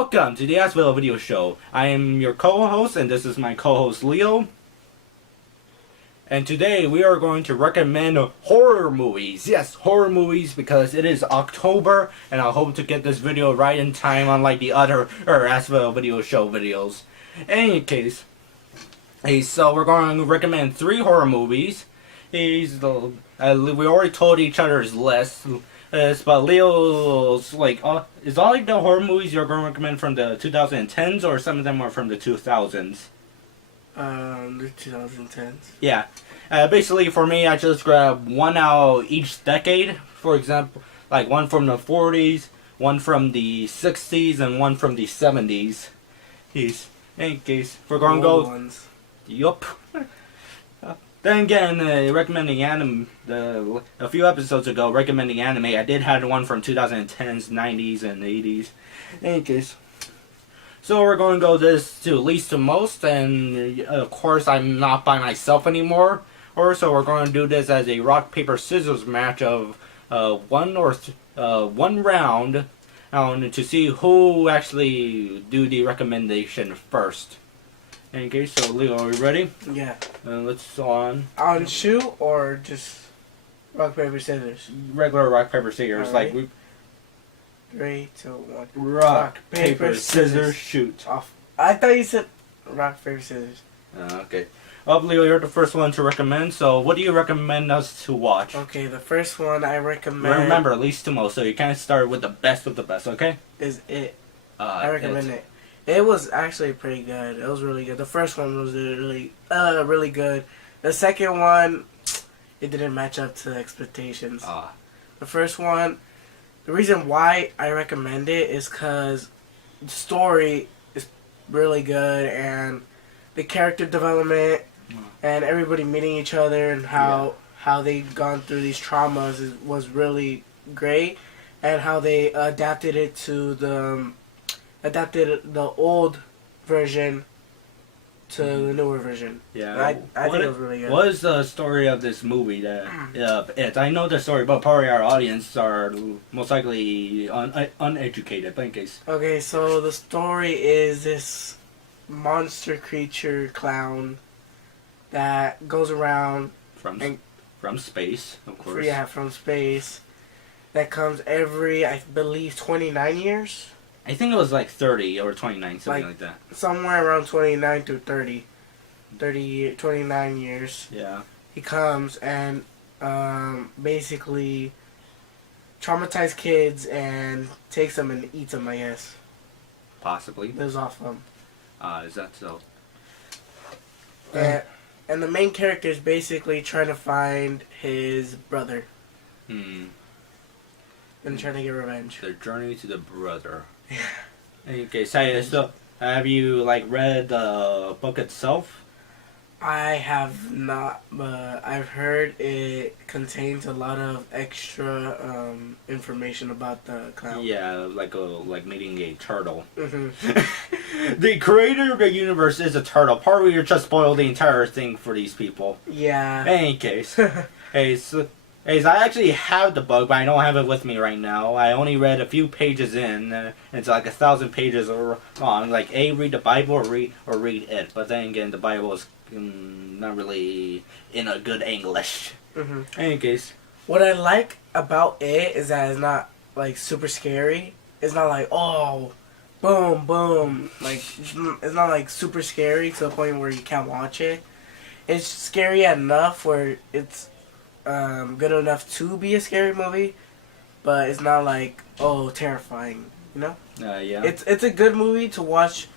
Welcome to the Acevedo video show. I am your co-host, and this is my co-host Leo. And today we are going to recommend horror movies. Yes, horror movies, because it is October, and I hope to get this video right in time, unlike the other Acevedo video show videos. In any case, so we're going to recommend 3 horror movies. We already told each other's list. But Leo's like, is all like the horror movies you're going to recommend from the 2010s, or some of them are from the 2000s? The 2010s. Yeah. Basically, for me, I just grab one out each decade. For example, like one from the 40s, one from the 60s, and one from the 70s. In any case, we're going to go. Ones. Yup. Then again, recommending anime, a few episodes ago, recommending anime, I did have one from 2010s, 90s, and 80s. In any case. So we're going to go this to least to most, and of course I'm not by myself anymore. So we're going to do this as a rock, paper, scissors match of one round to see who actually do the recommendation first. In any case, so Leo, are we ready? Yeah. Let's on shoot or just rock, paper, scissors? Regular rock, paper, scissors. Right. Like 3, 2, 1. Rock, paper, scissors, shoot. Off. I thought you said rock, paper, scissors. Okay. Leo, you're the first one to recommend, so what do you recommend us to watch? Okay, the first one I recommend... Remember, least to most, so you kind of start with the best of the best, okay? Is It. I recommend it. It was actually pretty good. It was really good. The first one was really good. The second one, it didn't match up to expectations. The first one, the reason why I recommend it is because the story is really good, and the character development and everybody meeting each other and how they've gone through these traumas was really great, and how they adapted the old version to the newer version. Yeah, I think it was really good. What is the story of this movie? I know the story, but probably our audience are most likely uneducated. But in case. Okay, so the story is this monster creature clown that goes around from space, of course. Yeah, from space. That comes every, I believe, 29 years. I think it was like 30 or 29, something like that. Somewhere around 29 to 30. 29 years. Yeah. He comes and basically traumatizes kids and takes them and eats them, I guess. Possibly. Lives off them. Is that so? And the main character is basically trying to find his brother. And trying to get revenge. The journey to the brother. Yeah. Okay, so have you read the book itself? I have not, but I've heard it contains a lot of extra information about the clown. Yeah, like meeting a turtle. Mm-hmm. The creator of the universe is a turtle. Probably you're just spoiled the entire thing for these people. Yeah. In any case, I actually have the book, but I don't have it with me right now. I only read a few pages in. It's like 1,000 pages long. Like, read the Bible or read it. But then again, the Bible is not really in a good English. Mm-hmm. In any case. What I like about it is that it's not, super scary. It's not like, oh, boom, boom. It's not, super scary to the point where you can't watch it. It's scary enough where it's good enough to be a scary movie, but it's not terrifying, you know? Yeah. It's a good movie to watch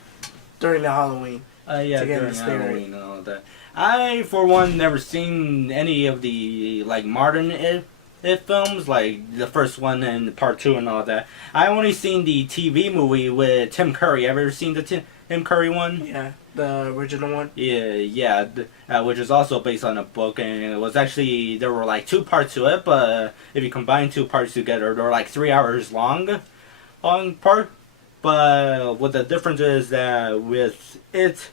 during the Halloween. Yeah, during Halloween and all that. I, for one, never seen any of the modern It films, like the first one and part 2 and all that. I only seen the TV movie with Tim Curry. Ever seen the Tim Curry one? Yeah, the original one. Yeah, which is also based on a book, and it was actually, there were 2 parts to it, but if you combine 2 parts together, they're 3 hours long part. But what the difference is that with it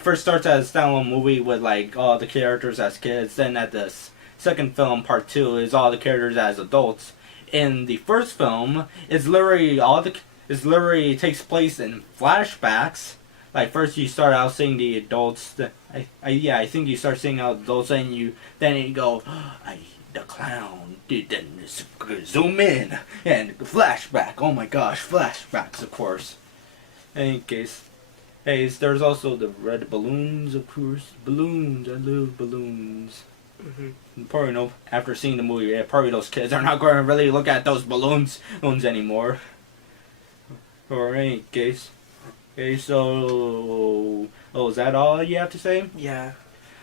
first starts as a standalone movie with all the characters as kids, then at the second film, part 2, is all the characters as adults. In the first film, it's literally This literally takes place in flashbacks. Like first you start out seeing the adults. I think you start seeing adults, and then you go, the clown did then zoom in and flashback. Oh my gosh, flashbacks, of course. In any case, there's also the red balloons, of course. Balloons, I love balloons. Mm-hmm. Probably know after seeing the movie, probably those kids are not going to really look at those balloons anymore. Or in any case. Okay, so... Oh, is that all you have to say? Yeah.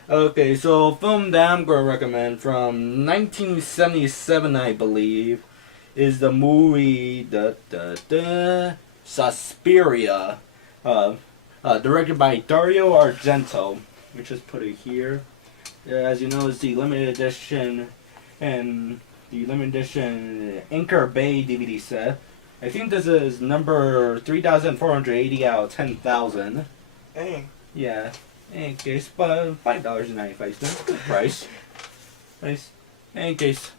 Okay, so film that I'm going to recommend from 1977, I believe, is the movie Suspiria, directed by Dario Argento. Let me just put it here. As you know, it's the limited edition Anchor Bay DVD set. I think this is number 3,480 out of 10,000. Dang. Yeah. In any case, but $5.95. Good price. Nice. In any case.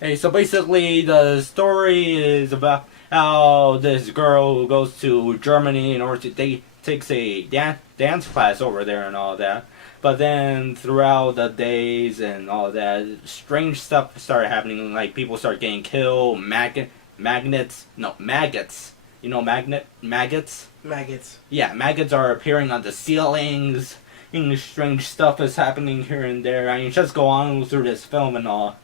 Hey, so basically the story is about how this girl goes to Germany in order to takes a dance class over there and all that. But then throughout the days and all that, strange stuff started happening. Like people started getting killed, maggots. You know maggots? Maggots. Yeah, maggots are appearing on the ceilings. Strange stuff is happening here and there. I mean, just go on through this film and all.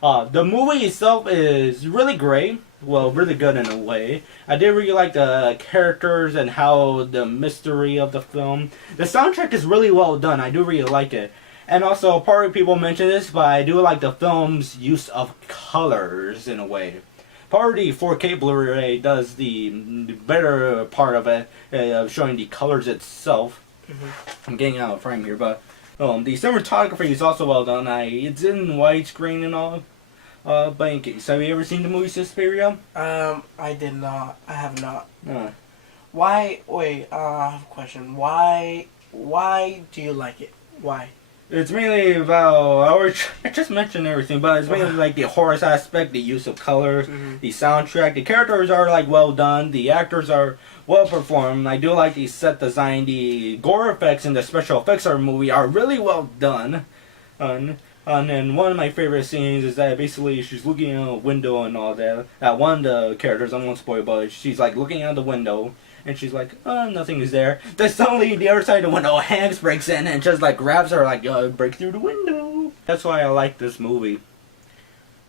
The movie itself is really great. Well, really good in a way. I did really like the characters and how the mystery of the film. The soundtrack is really well done. I do really like it. And also, probably people mention this, but I do like the film's use of colors in a way. Part of the 4K Blu-ray does the better part of it, of showing the colors itself. Mm-hmm. I'm getting out of frame here, but the cinematography is also well done. It's in widescreen and all. But in case, have you ever seen the movie Suspiria? I did not. I have not. Why? Wait, I have a question. Why do you like it? Why? It's mainly about, I just mentioned everything, but it's mainly like the horror aspect, the use of color, the soundtrack. The characters are like well done, the actors are well performed. I do like the set design, the gore effects and the special effects of the movie are really well done. And then one of my favorite scenes is that basically she's looking out a window and all that. One of the characters, I won't spoil, but she's like looking out the window. And she's like, oh, nothing is there. Then suddenly, the other side of the window, Hanks breaks in and just like grabs her, like, break through the window. That's why I like this movie.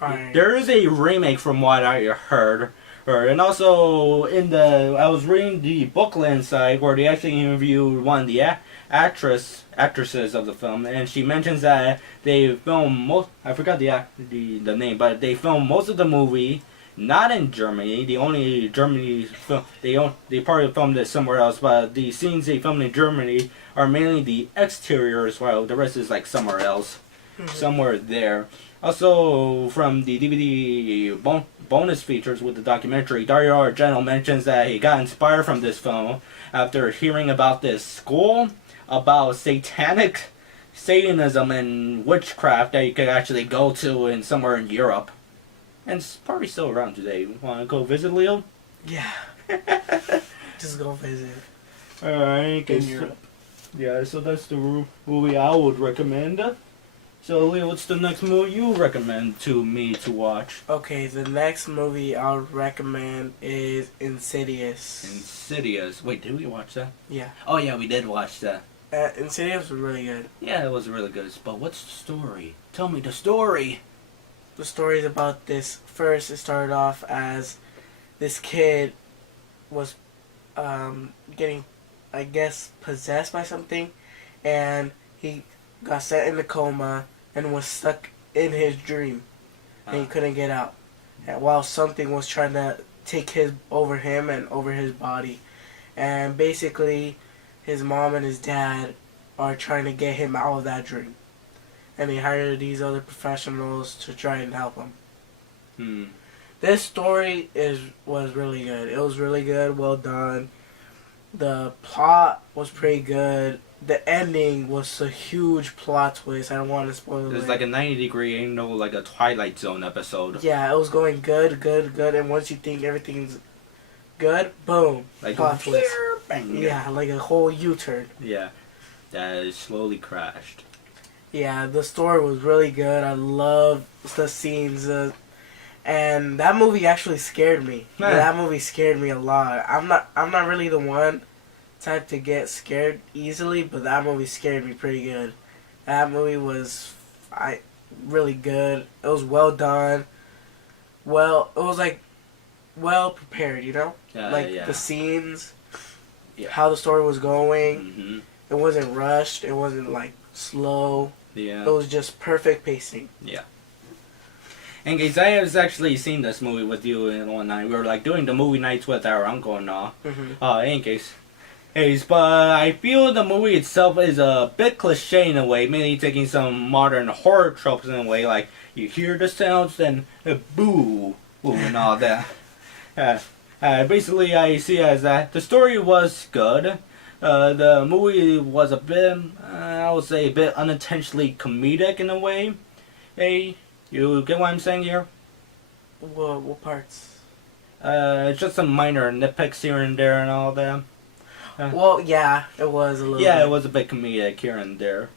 Right. There is a remake from what I heard. And also, I was reading the booklet inside where they actually interviewed one of the actresses of the film. And she mentions that they filmed I forgot the name, but they filmed most of the movie not in Germany. The only Germany film they probably filmed it somewhere else, but the scenes they filmed in Germany are mainly the exteriors, while the rest is like somewhere else, somewhere there. Also, from the DVD bonus features with the documentary, Dario Argento mentions that he got inspired from this film after hearing about this school about Satanism and witchcraft that you could actually go to in somewhere in Europe. And it's probably still around today. Want to go visit, Leo? Yeah. Just go visit. Alright. Yeah, so that's the movie I would recommend. So, Leo, what's the next movie you recommend to me to watch? Okay, the next movie I would recommend is Insidious. Insidious. Wait, did we watch that? Yeah. Oh, yeah, we did watch that. Insidious was really good. Yeah, it was really good. But what's the story? Tell me the story. The story is about this. First, it started off as this kid was getting, I guess, possessed by something, and he got set in a coma and was stuck in his dream, and he couldn't get out. And while something was trying to take over him and over his body, and basically, his mom and his dad are trying to get him out of that dream. And they hired these other professionals to try and help him. This story was really good. It was really good, well done. The plot was pretty good. The ending was a huge plot twist. I don't want to spoil it. It's like a 90-degree, like a Twilight Zone episode. Yeah, it was going good. And once you think everything's good, boom, like plot twist. bang. Yeah, like a whole U-turn. Yeah, that slowly crashed. Yeah, the story was really good. I love the scenes, and that movie actually scared me. Man. That movie scared me a lot. I'm not really the one type to get scared easily, but that movie scared me pretty good. That movie was really good. It was well done. Well, it was like well prepared, you know? Yeah. The scenes, Yeah. how the story was going. Mm-hmm. It wasn't rushed. It wasn't like slow. Yeah. It was just perfect pacing. Yeah. And guys, I have actually seen this movie with you in one night. We were like doing the movie nights with our uncle and all. Mm-hmm. In case. But I feel the movie itself is a bit cliche in a way, mainly taking some modern horror tropes in a way, like you hear the sounds, then boo, and all that. Basically, I see it as that the story was good. The movie was a bit, I would say, a bit unintentionally comedic in a way. Hey, you get what I'm saying here? What parts? Just some minor nitpicks here and there and all that. Well, yeah, it was a little. Yeah, bit. it was a bit comedic here and there.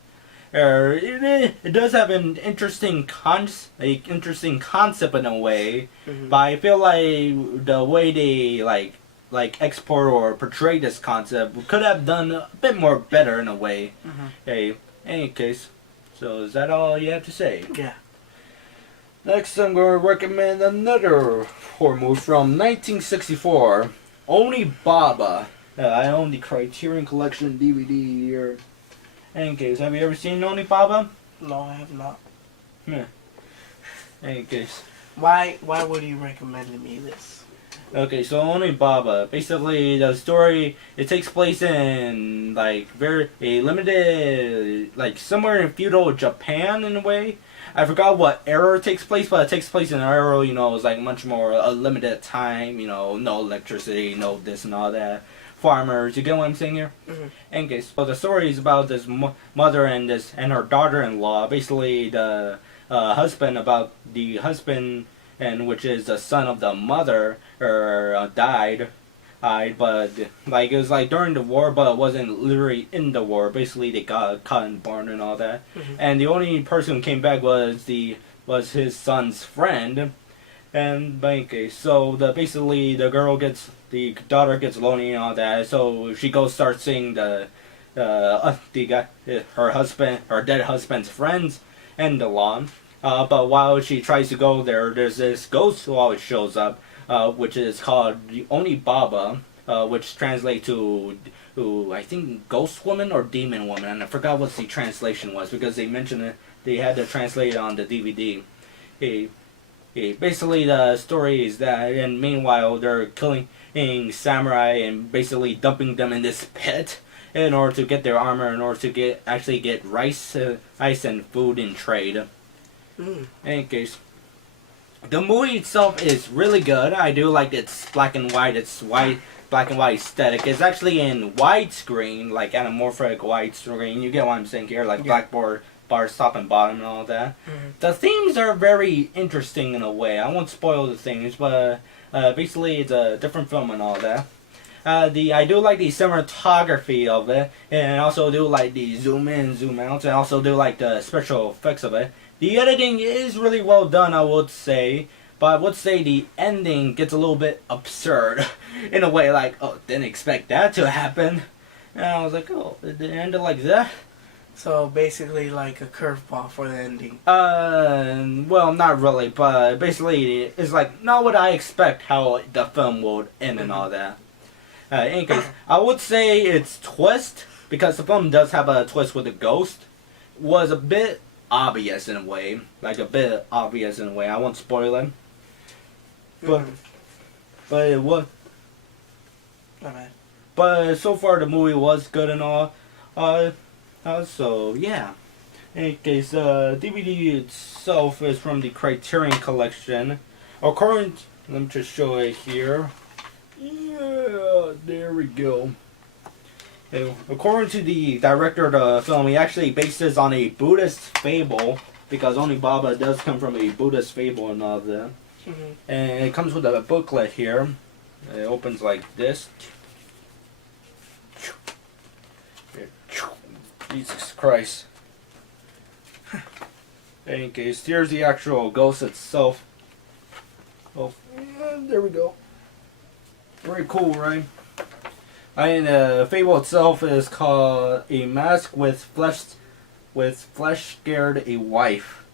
It does have an interesting concept in a way, Mm-hmm. but I feel like the way they like export or portray this concept could have done a bit more better in a way. Mm-hmm. Hey, any case, so is that all you have to say? Yeah. Next, I'm going to recommend another horror movie from 1964, Only Baba. I own the Criterion Collection DVD here. In case, have you ever seen Only Baba? No, I have not. In case. Why would you recommend me this? Okay, so Only Baba. Basically, the story, it takes place in, like, a limited, like, somewhere in feudal Japan in a way. I forgot what era it takes place, but it takes place in an era, you know, it's like much more a limited time, you know, no electricity, no this and all that. Farmers, you get what I'm saying here? Mm-hmm. In case, so the story is about this mother and her daughter-in-law. Basically, the husband, and which is the son of the mother, died. But like it was like during the war, but it wasn't literally in the war. Basically, they got caught in the barn and all that. Mm-hmm. And the only person who came back was his son's friend. And okay, so basically the daughter gets lonely and all that. So she goes start seeing her dead husband's friends and the lawn. But while she tries to go there, there's this ghost who always shows up, which is called the Only Baba, which translates to I think ghost woman or demon woman, and I forgot what the translation was because they mentioned it. They had to translate it on the DVD. Basically, the story is that, and meanwhile, they're killing samurai and basically dumping them in this pit in order to get their armor, in order to get rice and food in trade. In any case, the movie itself is really good. I do like its black and white aesthetic. It's actually in widescreen, like anamorphic widescreen. You get what I'm saying here, like black bars top and bottom and all that. Mm-hmm. The themes are very interesting in a way. I won't spoil the themes, but basically it's a different film and all that. I do like the cinematography of it, and I also do like the zoom in, zoom out, and I also do like the special effects of it. The editing is really well done, I would say, but I would say the ending gets a little bit absurd in a way, like, oh, didn't expect that to happen. And I was like, oh, it ended like that? So basically, like a curveball for the ending. Well, not really, but basically, it's like not what I expect how the film would end and all that. In any case, I would say its twist, because the film does have a twist with a ghost, was a bit obvious in a way. I won't spoil it. But it was. My bad. But so far, the movie was good and all. So yeah. In any case, DVD itself is from the Criterion Collection. Let me just show it here. Yeah, there we go. According to the director of the film, he actually based this on a Buddhist fable, because Only Baba does come from a Buddhist fable and all that. Mm-hmm. And it comes with a booklet here. It opens like this. Jesus Christ. In case, here's the actual ghost itself. Oh, there we go. Very cool, right? And the fable itself is called "A Mask with Flesh Scared a Wife."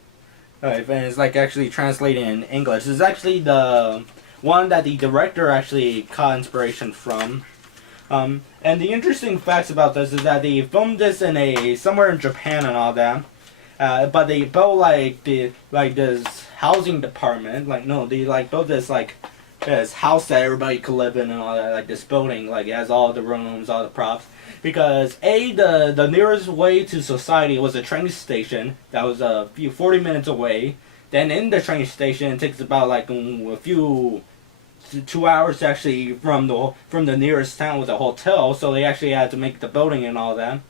And it's like actually translated in English. It's actually the one that the director actually caught inspiration from. And the interesting facts about this is that they filmed this in somewhere in Japan and all that. But they built this housing department. They built this house that everybody could live in and all that. Like this building, it has all the rooms, all the props. Because the nearest way to society was a train station that was 40 minutes away. Then in the train station, it takes about 2 hours actually from the nearest town with a hotel. So they actually had to make the building and all that.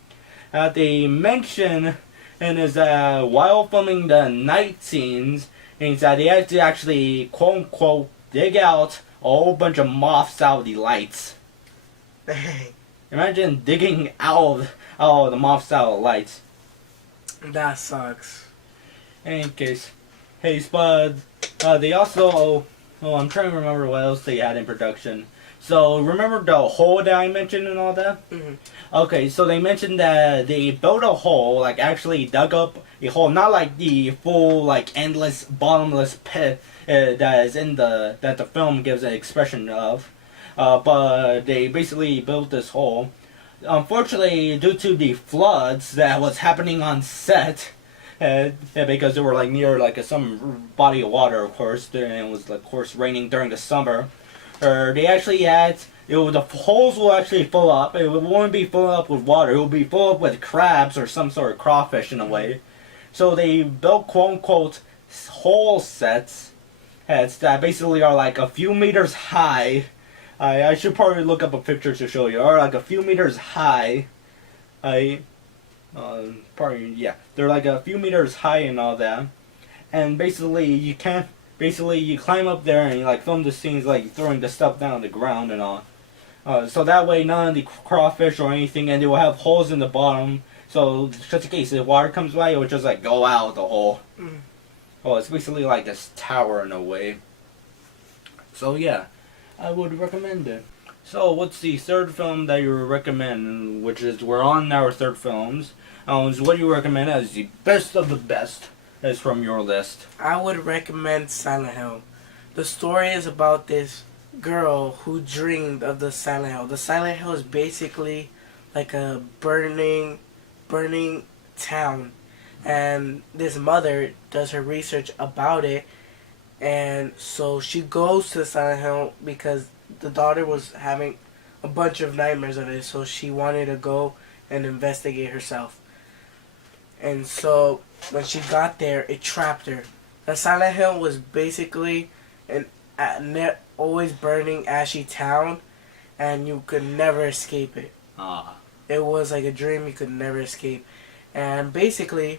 They mention and is while filming the night scenes, is that they had to actually quote unquote dig out a whole bunch of moths out of the lights. Imagine digging out the moths out of the lights. That sucks. In case, hey, but they also. Oh, I'm trying to remember what else they had in production. So, remember the hole that I mentioned and all that? Mm-hmm. Okay, so they mentioned that they built a hole, actually dug up a hole, not like the full, endless, bottomless pit that the film gives an expression of. But they basically built this hole. Unfortunately, due to the floods that was happening on set, because they were near some body of water, of course, and it was of course raining during the summer. They actually had the holes will actually fill up. It won't be filled up with water. It will be filled up with crabs or some sort of crawfish in a way. So they built quote unquote hole sets that basically are a few meters high. I should probably look up a picture to show you. Are a few meters high. Probably, yeah. They're a few meters high and all that. And basically you climb up there and you film the scenes throwing the stuff down on the ground and all. So that way none of the crawfish or anything, and they will have holes in the bottom. So just in case if water comes by, it will just go out the hole. Mm. Oh, it's basically like this tower in a way. So yeah, I would recommend it. So what's the third film that you would recommend? Which is, we're on our third films. So what do you recommend as the best of the best? Is from your list. I would recommend Silent Hill. The story is about this girl who dreamed of the Silent Hill. The Silent Hill is basically like a burning town. And this mother does her research about it. And so she goes to Silent Hill because the daughter was having a bunch of nightmares of it. So she wanted to go and investigate herself. And so when she got there, it trapped her. The Silent Hill was basically an always burning, ashy town, and you could never escape it. It was like a dream you could never escape. And basically,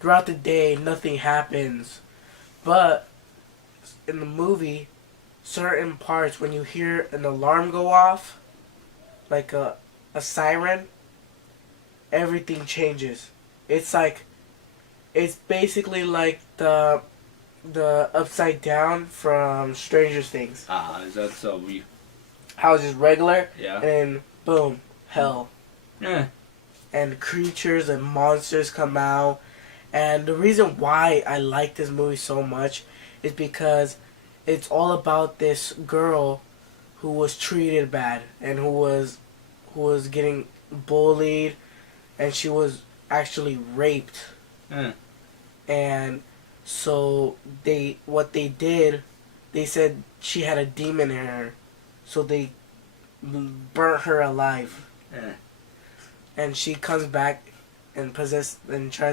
throughout the day, nothing happens. But in the movie, certain parts, when you hear an alarm go off, like a siren, everything changes. It's basically like the Upside Down from Stranger Things. Is that so? How it's just regular, yeah, and boom, hell. Yeah. And creatures and monsters come out. And the reason why I like this movie so much is because it's all about this girl who was treated bad and who was getting bullied, and she was actually raped. And so they said she had a demon in her, so they burnt her alive. And she comes back and tries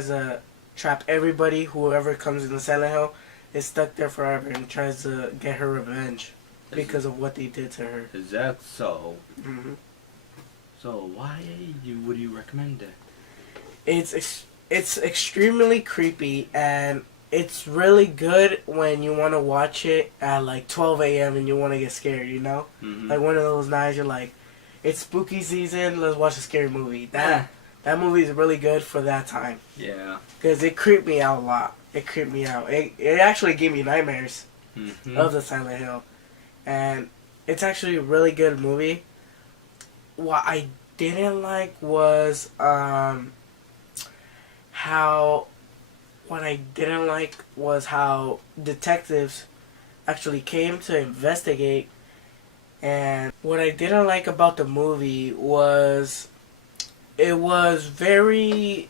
to trap everybody. Whoever comes in the Silent Hill is stuck there forever and tries to get her revenge because of what they did to her. Is that so? Mm-hmm. So why would you recommend it? It's extremely creepy, and it's really good when you want to watch it at like 12 a.m. and you want to get scared, you know? Mm-hmm. Like one of those nights you're like, it's spooky season, let's watch a scary movie. That movie is really good for that time. Yeah. Because it creeped me out a lot. It creeped me out. It actually gave me nightmares of the Silent Hill. And it's actually a really good movie. What I didn't like was how detectives actually came to investigate. And what I didn't like about the movie was it was very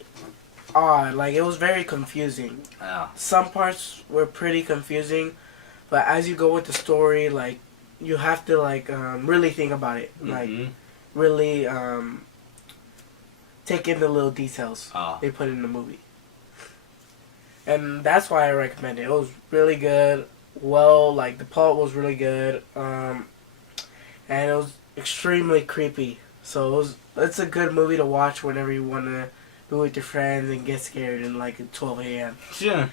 odd. Like, it was very confusing. Yeah. Some parts were pretty confusing, but as you go with the story, like, you have to, like, really think about it. Like, really take in the little details they put in the movie. And that's why I recommend it. It was really good. Well, like, the plot was really good. And it was extremely creepy. So it's a good movie to watch whenever you want to be with your friends and get scared in like at 12 a.m. Sure.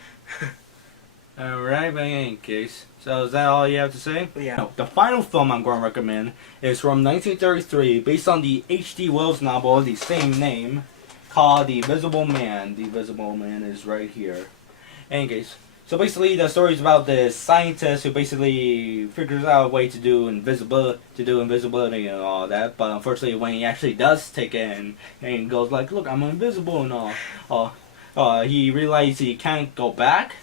Alright, but in any case. So is that all you have to say? Yeah. No, the final film I'm going to recommend is from 1933, based on the H.G. Wells novel of the same name, called The Invisible Man. The Invisible Man is right here. In any case. So basically, the story is about this scientist who basically figures out a way to do invisibility and all that. But unfortunately, when he actually does take it and goes like, "Look, I'm invisible," and all, he realizes he can't go back.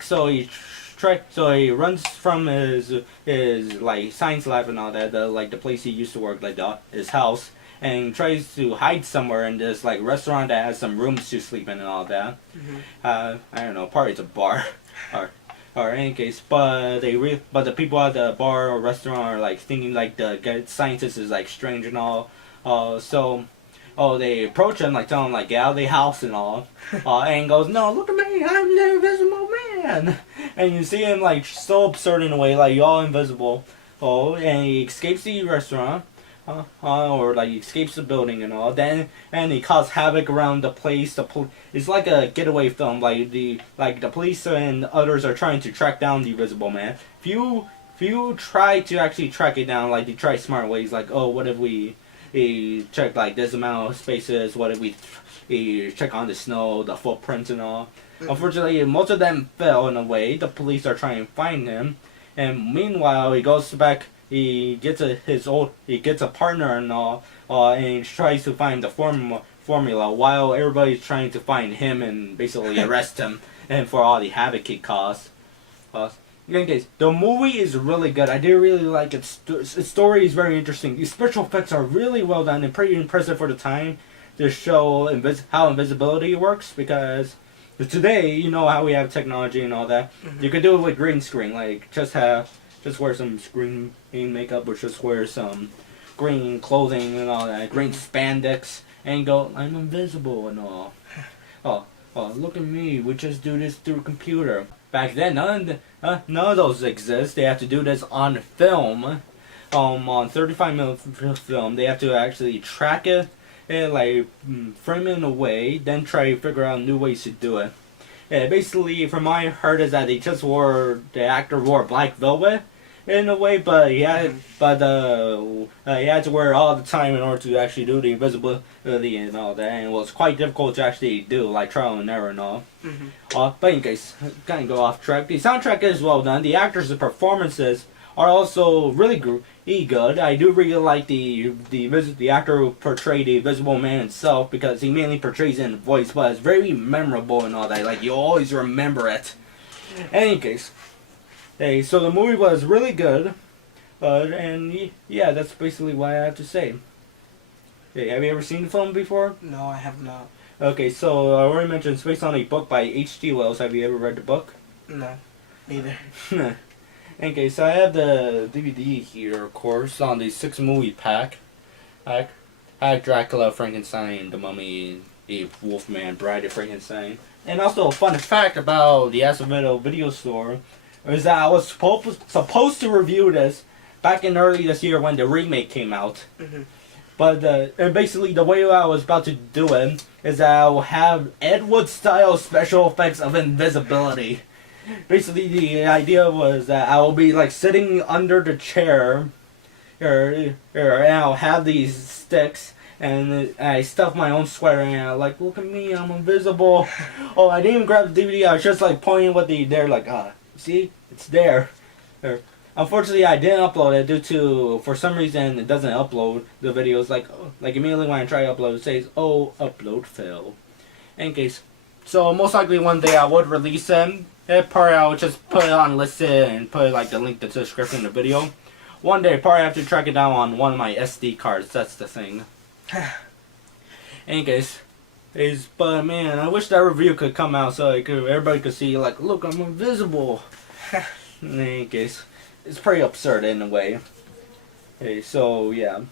So he runs from his like science lab and all that, the place he used to work, like his house, and tries to hide somewhere in this like restaurant that has some rooms to sleep in and all that. I don't know, probably it's a bar, or in any case. But the people at the bar or restaurant are like thinking like the scientist is like strange and all. So they approach him, like tell him like get out of the house and all. And goes, "No, look at me, I'm the invisible man." And you see him like so absurd in a way, like all invisible. And he escapes the restaurant. Or like he escapes the building and all. Then he causes havoc around the place. It's like a getaway film. Like the police and others are trying to track down the Invisible Man. If you try to actually track it down, like you try smart ways, like what if we check like this amount of spaces? What if we check on the snow, the footprints and all? Unfortunately, most of them fell in a way. The police are trying to find him, and meanwhile he goes back. He gets a partner and all, and he tries to find the formula while everybody's trying to find him and basically arrest him and for all the havoc he caused. In any case, the movie is really good. I do really like it. Its story is very interesting. The special effects are really well done and pretty impressive for the time to show how invisibility works, because today, you know how we have technology and all that. You could do it with green screen, like just wear some green makeup, or just wear some green clothing and all that, green spandex, and go, "I'm invisible," and all. Look at me, we just do this through a computer. Back then, none of those exist. They have to do this on film, on 35mm film. They have to actually track it and like frame it in a way, then try to figure out new ways to do it. Basically, from what I heard is that the actor wore black velvet in a way, but he had to wear it all the time in order to actually do the invisibility and all that, and it was quite difficult to actually do, like trial and error and all. But in case, kind of go off track. The soundtrack is well done. The actors' performances are also really good. I do really like the actor who portrayed the Invisible Man himself, because he mainly portrays it in voice, but it's very memorable and all that. Like, you always remember it. In any case, so the movie was really good, and yeah, that's basically what I have to say. Have you ever seen the film before? No, I have not. Okay, so I already mentioned it's based on a book by H.G. Wells. Have you ever read the book? No, neither. Okay, so I have the DVD here, of course, on the 6-movie pack. I had Dracula, Frankenstein, The Mummy, the Wolfman, Bride of Frankenstein. And also a fun fact about the Acevedo video store is that I was supposed to review this back in early this year when the remake came out. But and basically the way I was about to do it is that I will have Ed Wood style special effects of invisibility. Basically the idea was that I will be like sitting under the chair, and I'll have these sticks, and I stuff my own sweater, and I'm like, look at me, I'm invisible. Oh, I didn't even grab the DVD, I was just like pointing what they're like, see, it's there. Unfortunately, I didn't upload it due to, for some reason, it doesn't upload the videos. Like immediately when I try to upload, it says, oh, upload failed. In case. So, most likely one day I would release them. Probably I would just put it on listed and put like the link to the description of the video. One day, probably I have to track it down on one of my SD cards. That's the thing. In case. But man, I wish that review could come out so everybody could see, like, look, I'm invisible. In any case. It's pretty absurd in a way. Okay, so yeah.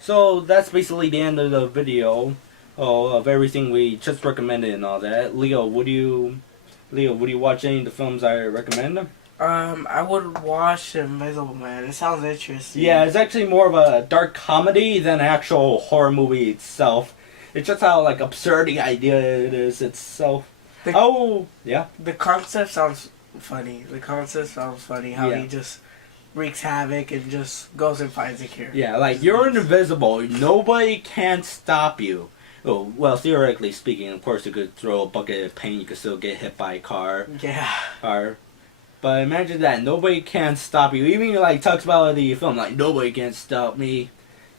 So that's basically the end of the video of everything we just recommended and all that. Leo, would you watch any of the films I recommend? I would watch Invisible Man. It sounds interesting. Yeah, it's actually more of a dark comedy than an actual horror movie itself. It's just how like absurd the idea it is itself. Yeah. The concept sounds funny. How he just wreaks havoc and just goes and finds a cure. Yeah, like you're invisible. Nobody can stop you. Oh, well, theoretically speaking, of course, you could throw a bucket of paint. You could still get hit by a car. Yeah. But imagine that nobody can stop you. Even like talks about the film, like nobody can stop me.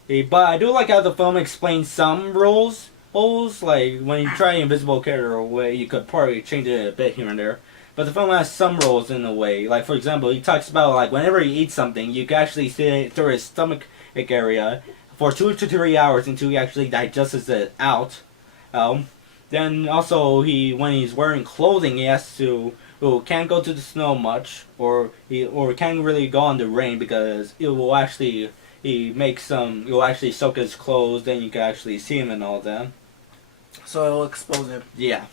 But I do like how the film explains some rules. Like when you try invisible character away, you could probably change it a bit here and there. But the film has some rules in a way. Like, for example, he talks about, like, whenever he eats something, you can actually see it through his stomach area for 2 to 3 hours until he actually digests it out. Then also, when he's wearing clothing, he has to, can't go to the snow much, or can't really go in the rain because it will actually, it will actually soak his clothes, then you can actually see him and all that. So it'll expose him. Yeah.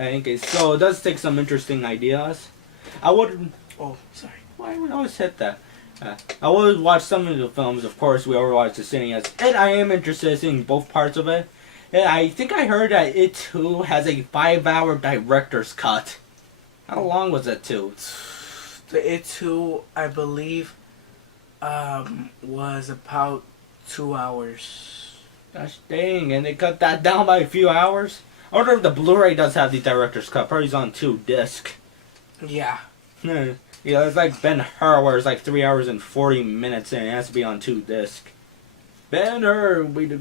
Okay, so it does take some interesting ideas. I would... Oh, sorry. Why would I always hit that? I would watch some of the films, of course, we always watch the cinemas. And I am interested in seeing both parts of it. And I think I heard that it too has a 5-hour director's cut. How long was it too? The It too, I believe, was about 2 hours. Gosh dang, and they cut that down by a few hours? I wonder if the Blu-ray does have the director's cut. Probably on 2 discs. Yeah. Yeah, it's like Ben-Hur, where it's like 3 hours and 40 minutes, and it has to be on 2 discs. Ben-Hur would be the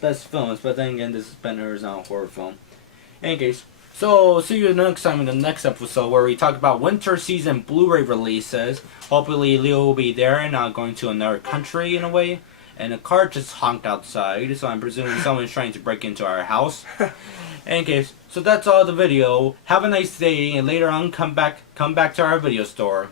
best films, but then again, this is Ben-Hur, is not a horror film. In any case, so see you next time in the next episode, where we talk about winter season Blu-ray releases. Hopefully, Leo will be there and not going to another country in a way. And a car just honked outside, so I'm presuming someone's trying to break into our house. In any case, so that's all the video. Have a nice day, and later on come back to our video store.